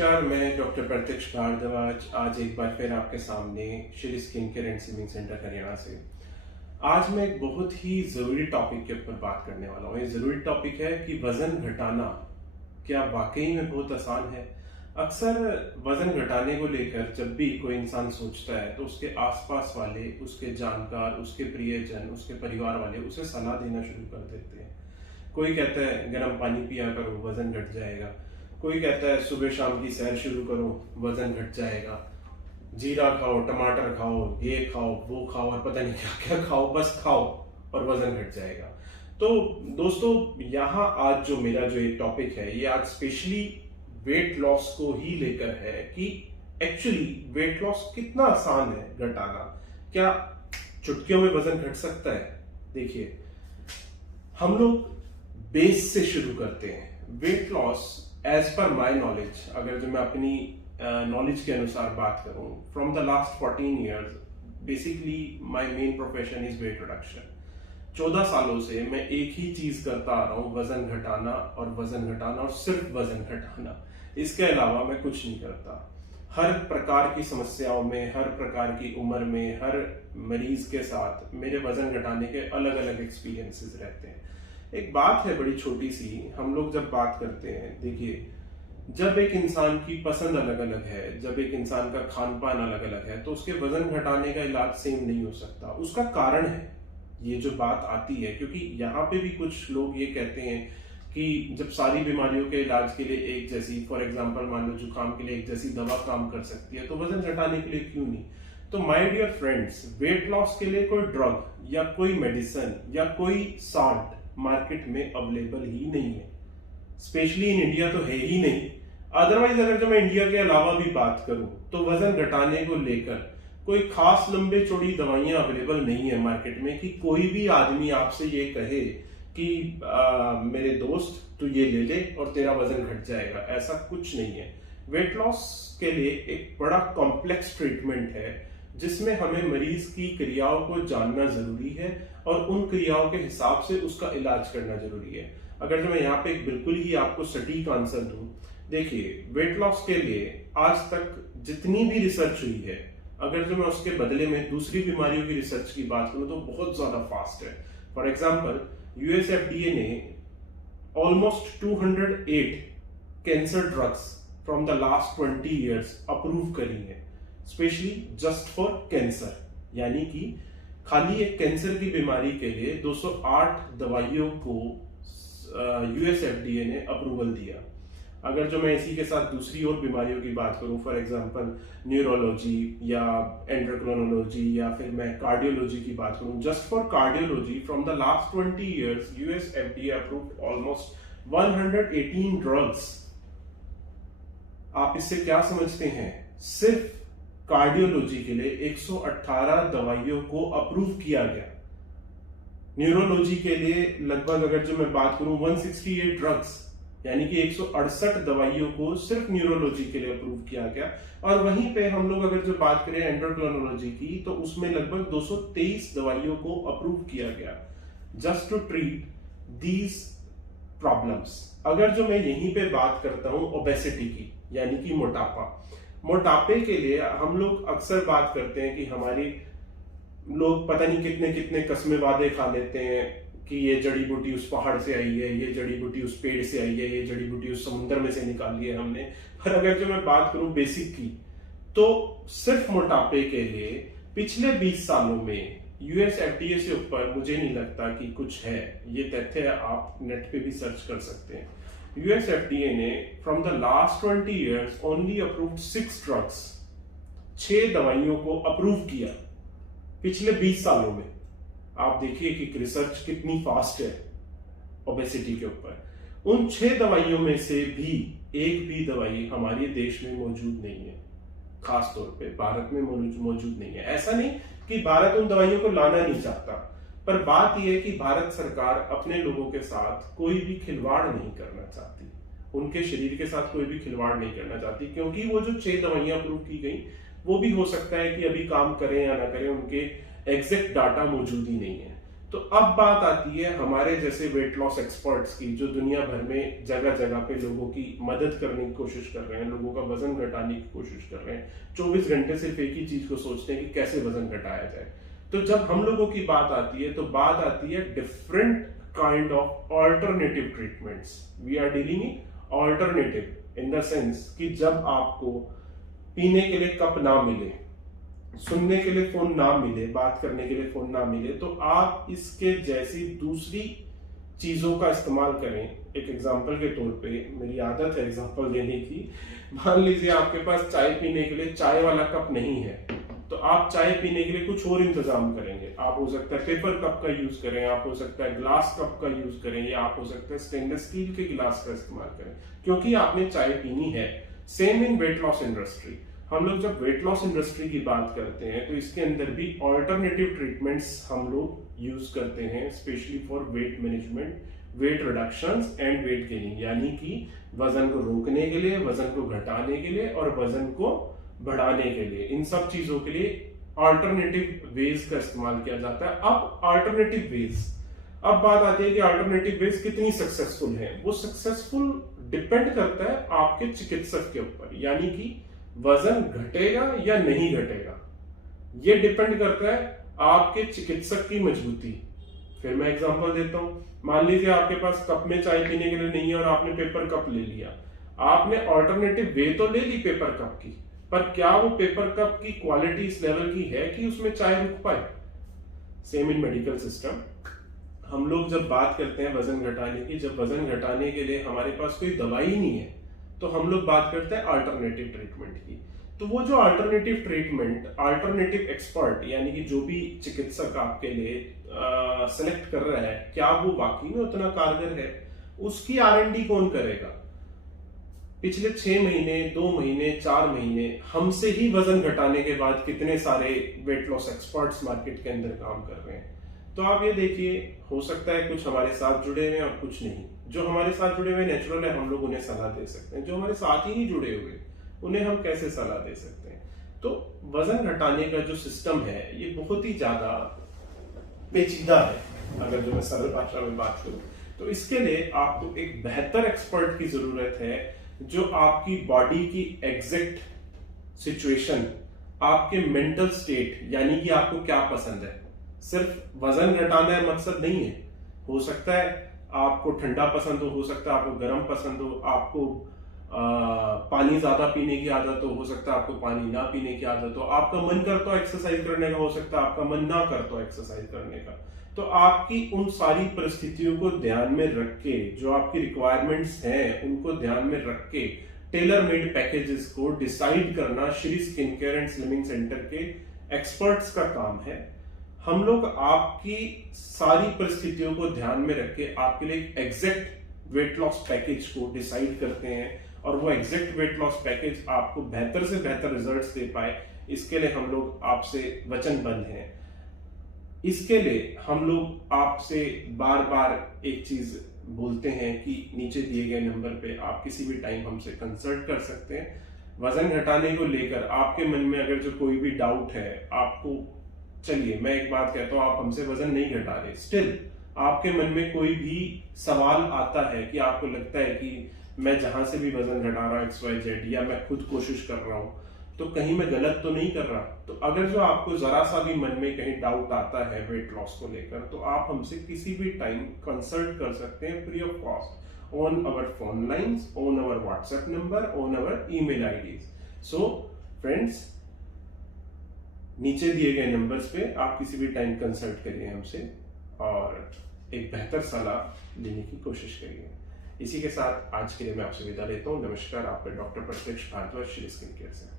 नमस्कार, मैं डॉक्टर प्रत्यक्ष भारद्वाज आज एक बार फिर आपके सामने Shri skin care and swimming centre Haryana से। आज मैं एक बहुत ही ज़रूरी टॉपिक के ऊपर बात करने वाला हूँ। ये ज़रूरी टॉपिक है कि वज़न घटाना क्या वाकई में बहुत आसान है। अक्सर वज़न घटाने को लेकर जब भी कोई इंसान सोचता है तो उसके आसपास वाले, उसके जानकार, उसके प्रियजन, उसके परिवार वाले उसे सलाह देना शुरू कर देते हैं। कोई कहता है गर्म पानी पिया करो, वज़न घट जाएगा। कोई कहता है सुबह शाम की सैर शुरू करो, वजन घट जाएगा। जीरा खाओ, टमाटर खाओ, ये खाओ, वो खाओ और पता नहीं क्या क्या खाओ, बस खाओ और वजन घट जाएगा। तो दोस्तों, यहाँ आज जो मेरा जो ये टॉपिक है, ये आज स्पेशली वेट लॉस को ही लेकर है कि एक्चुअली वेट लॉस कितना आसान है घटाना। क्या चुटकियों में वजन घट सकता है? देखिए, हम लोग बेस से शुरू करते हैं। Weight loss as per my knowledge, अगर जो मैं अपनी नॉलेज के अनुसार बात करूं, from the last 14 years basically my main profession is weight reduction. 14 सालों से मैं एक ही चीज करता आ रहा हूं, वजन घटाना और वजन घटाना और सिर्फ वजन घटाना। इसके अलावा मैं कुछ नहीं करता। हर प्रकार की समस्याओं में, हर प्रकार की उम्र में, हर मरीज के साथ मेरे वजन घटाने के अलग अलग एक्सपीरियंसेस रहते हैं। एक बात है बड़ी छोटी सी, हम लोग जब बात करते हैं, देखिए, जब एक इंसान की पसंद अलग अलग है, जब एक इंसान का खान पान अलग अलग है, तो उसके वजन घटाने का इलाज सेम नहीं हो सकता। उसका कारण है ये जो बात आती है, क्योंकि यहाँ पे भी कुछ लोग ये कहते हैं कि जब सारी बीमारियों के इलाज के लिए एक जैसी, फॉर एग्जाम्पल मान लो जुकाम के लिए एक जैसी दवा काम कर सकती है, तो वजन घटाने के लिए क्यों नहीं? तो my dear friends, weight loss के लिए कोई ड्रग या कोई मेडिसिन या कोई सॉल्ट मार्केट में अवेलेबल ही नहीं है। स्पेशली इन इंडिया तो है ही नहीं। अदरवाइज अगर जो मैं इंडिया के अलावा भी बात करूं, तो वजन घटाने को लेकर कोई खास लंबे चौड़ी दवाइयां अवेलेबल नहीं है मार्केट में कि कोई भी आदमी आपसे ये कहे कि मेरे दोस्त तू ये ले ले और तेरा वजन घट जाएगा। ऐसा कुछ नहीं है। वेट लॉस के लिए एक बड़ा कॉम्प्लेक्स ट्रीटमेंट है, जिसमें हमें मरीज की क्रियाओं को जानना जरूरी है और उन क्रियाओं के हिसाब से उसका इलाज करना जरूरी है। अगर जो मैं यहाँ पे बिल्कुल ही आपको सटीक आंसर दूं, देखिए, वेट लॉस के लिए आज तक जितनी भी रिसर्च हुई है, अगर जो मैं उसके बदले में दूसरी बीमारियों की रिसर्च की बात करूं तो बहुत ज्यादा फास्ट है। फॉर एग्जाम्पल, यूएस एफडीए ने almost 208 cancer drugs from the last 20 years approve करी है, स्पेशली जस्ट फॉर कैंसर। यानी कि खाली एक कैंसर की बीमारी के लिए 208 दवाइयों को यूएस एफडीए ने अप्रूवल दिया। अगर जो मैं इसी के साथ दूसरी और बीमारियों की बात करूं, फॉर एग्जांपल न्यूरोलॉजी या एंड्रोक्रोनोलॉजी या फिर मैं कार्डियोलॉजी की बात करूं, just for cardiology from the last 20 years US FDA approved almost 118 drugs. आप इससे क्या समझते हैं? सिर्फ कार्डियोलॉजी के लिए 118 दवाइयों को अप्रूव किया गया। न्यूरोलॉजी के लिए लगभग अगर जो मैं बात करूं 168 ड्रग्स, यानी कि 168 दवाइयों को सिर्फ न्यूरोलॉजी के लिए अप्रूव किया गया। और वहीं पे हम लोग अगर जो बात करें एंडोक्रिनोलॉजी की, तो उसमें लगभग 223 दवाइयों को अप्रूव किया गया just to treat these problems. अगर जो मैं यहीं पे बात करता हूं ओबेसिटी की, यानी कि मोटापे के लिए हम लोग अक्सर बात करते हैं कि हमारी लोग पता नहीं कितने कितने कस्मे वादे खा लेते हैं कि ये जड़ी बूटी उस पहाड़ से आई है, ये जड़ी बूटी उस पेड़ से आई है, ये जड़ी बूटी उस समुद्र में से निकाली है हमने। पर अगर जो मैं बात करूं बेसिक की, तो सिर्फ मोटापे के लिए पिछले 20 सालों में यूएस एफडीए से ऊपर मुझे नहीं लगता कि कुछ है। ये तथ्य आप नेट पे भी सर्च कर सकते हैं। यूएस एफडीए ने from the last 20 years only approved 6 drugs, 6 दवाइयों को अप्रूव किया पिछले 20 सालों में। आप देखिए कि रिसर्च कितनी फास्ट है ओबेसिटी के ऊपर। उन 6 दवाइयों में से भी एक भी दवाई हमारे देश में मौजूद नहीं है, खास तौर पे भारत में मौजूद नहीं है। ऐसा नहीं कि भारत उन दवाइयों को लाना नहीं चाहता, पर बात यह है कि भारत सरकार अपने लोगों के साथ कोई भी खिलवाड़ नहीं करना चाहती, उनके शरीर के साथ कोई भी खिलवाड़ नहीं करना चाहती, क्योंकि वो जो 6 दवाइयां अप्रूव की गई, वो भी हो सकता है कि अभी काम करें या ना करें, उनके एग्जैक्ट डाटा मौजूद ही नहीं है। तो अब बात आती है हमारे जैसे वेट लॉस एक्सपर्ट्स की, जो दुनिया भर में जगह जगह पे लोगों की मदद करने की कोशिश कर रहे हैं, लोगों का वजन घटाने की कोशिश कर रहे हैं, 24 घंटे सिर्फ एक ही चीज को सोचते हैं कि कैसे वजन घटाया जाए। तो जब हम लोगों की बात आती है तो बात आती है different kind of alternative treatments. We are dealing in alternative in the sense कि जब आपको पीने के लिए कप ना मिले, सुनने के लिए फोन ना मिले, बात करने के लिए फोन ना मिले, तो आप इसके जैसी दूसरी चीजों का इस्तेमाल करें। एक एग्जांपल के तौर पे, मेरी आदत है एग्जांपल देने की, मान लीजिए आपके पास चाय पीने के लिए चाय वाला कप नहीं है, तो आप चाय पीने के लिए कुछ और इंतजाम करेंगे। आप हो सकता है पेपर कप का यूज करें, आप हो सकता है ग्लास कप का यूज करें, या आप हो सकता है स्टेनलेस स्टील के गिलास का इस्तेमाल करें, क्योंकि आपने चाय पीनी है। Same in weight loss industry. हम लोग जब वेट लॉस इंडस्ट्री की बात करते हैं तो इसके अंदर भी ऑल्टरनेटिव ट्रीटमेंट्स हम लोग यूज करते हैं, specially for weight management, weight reductions and weight gaining, यानी कि वजन को रोकने के लिए, वजन को घटाने के लिए और वजन को बढ़ाने के लिए। इन सब चीजों के लिए ऑल्टरनेटिव वेज का इस्तेमाल किया जाता है। अब ऑल्टरनेटिव वेज, अब बात आती है कि ऑल्टरनेटिव वेज कितनी सक्सेसफुल है। वो सक्सेसफुल डिपेंड करता है आपके चिकित्सक के ऊपर, यानी कि वजन घटेगा या नहीं घटेगा, ये डिपेंड करता है आपके चिकित्सक की मजबूती। फिर मैं एग्जांपल देता हूं, मान लीजिए आपके पास कप में चाय पीने के लिए नहीं है और आपने पेपर कप ले लिया। आपने ऑल्टरनेटिव वे तो ले ली पेपर कप की, पर क्या वो पेपर कप की क्वालिटी इस लेवल की है कि उसमें चाय रुक पाए? Same in medical system. हम लोग जब बात करते हैं वजन घटाने की, जब वजन घटाने के लिए हमारे पास कोई दवाई नहीं है, तो हम लोग बात करते हैं अल्टरनेटिव ट्रीटमेंट की। तो वो जो अल्टरनेटिव ट्रीटमेंट, अल्टरनेटिव एक्सपर्ट, यानी कि जो भी चिकित्सक आपके लिए सेलेक्ट कर रहा है, क्या वो वाकई में उतना कारगर है? उसकी R&D कौन करेगा? पिछले 6 महीने, 2 महीने, 4 महीने हमसे ही वजन घटाने के बाद कितने सारे वेट लॉस एक्सपर्ट्स मार्केट के अंदर काम कर रहे हैं। तो आप ये देखिए, हो सकता है कुछ हमारे साथ जुड़े हुए और कुछ नहीं। जो हमारे साथ जुड़े हुए नेचुरल है, हम लोग उन्हें सलाह दे सकते हैं। जो हमारे साथ ही नहीं जुड़े हुए, उन्हें हम कैसे सलाह दे सकते हैं? तो वजन घटाने का जो सिस्टम है, ये बहुत ही ज्यादा पेचीदा है। अगर जो मैं सरल भाषा में बात करूं, तो इसके लिए आपको एक बेहतर एक्सपर्ट की जरूरत है, जो आपकी बॉडी की एग्जैक्ट सिचुएशन, आपके मेंटल स्टेट, यानी कि आपको क्या पसंद है। सिर्फ वजन घटाना है मकसद नहीं है। हो सकता है आपको ठंडा पसंद हो सकता है आपको गर्म पसंद हो, आपको पानी ज्यादा पीने की आदत हो सकता है आपको पानी ना पीने की आदत हो, आपका मन करता हो एक्सरसाइज करने का, हो सकता है आपका मन ना करता हो एक्सरसाइज करने का। तो आपकी उन सारी परिस्थितियों को ध्यान में रख के, जो आपकी रिक्वायरमेंट्स हैं उनको ध्यान में रख के, टेलर मेड पैकेजेस को डिसाइड करना Shri skin care and slimming centre के एक्सपर्ट्स का काम है। हम लोग आपकी सारी परिस्थितियों को ध्यान में रख के आपके लिए एक एग्जैक्ट वेट लॉस पैकेज को डिसाइड करते हैं, और वो एग्जैक्ट वेट लॉस पैकेज आपको बेहतर से बेहतर रिजल्ट्स दे पाए, इसके लिए हम लोग आपसे वचनबद्ध हैं। इसके लिए हम लोग आपसे बार बार एक चीज बोलते हैं कि नीचे दिए गए नंबर पे आप किसी भी टाइम हमसे कंसल्ट कर सकते हैं। वजन घटाने को लेकर आपके मन में अगर जो कोई भी डाउट है, आपको, चलिए मैं एक बात कहता हूं, आप हमसे वजन नहीं घटा रहे, स्टिल आपके मन में कोई भी सवाल आता है कि आपको लगता है कि मैं जहां से भी वजन घटा रहा हूं XYZ, या मैं खुद कोशिश कर रहा हूं, तो कहीं मैं गलत तो नहीं कर रहा। तो अगर जो आपको जरा सा भी मन में कहीं डाउट आता है वेट लॉस को लेकर, तो आप हमसे किसी भी टाइम कंसल्ट कर सकते हैं free of cost on our phone lines, on our WhatsApp number, on our email IDs. So friends, नीचे दिए गए नंबर्स पे आप किसी भी टाइम कंसल्ट करिए हमसे और एक बेहतर सलाह लेने की कोशिश करिए। इसी के साथ आज के लिए मैं आपसे विदा लेता हूँ। नमस्कार, आपका डॉक्टर प्रत्यक्ष भारद्वाज, श्री स्किन केयर से।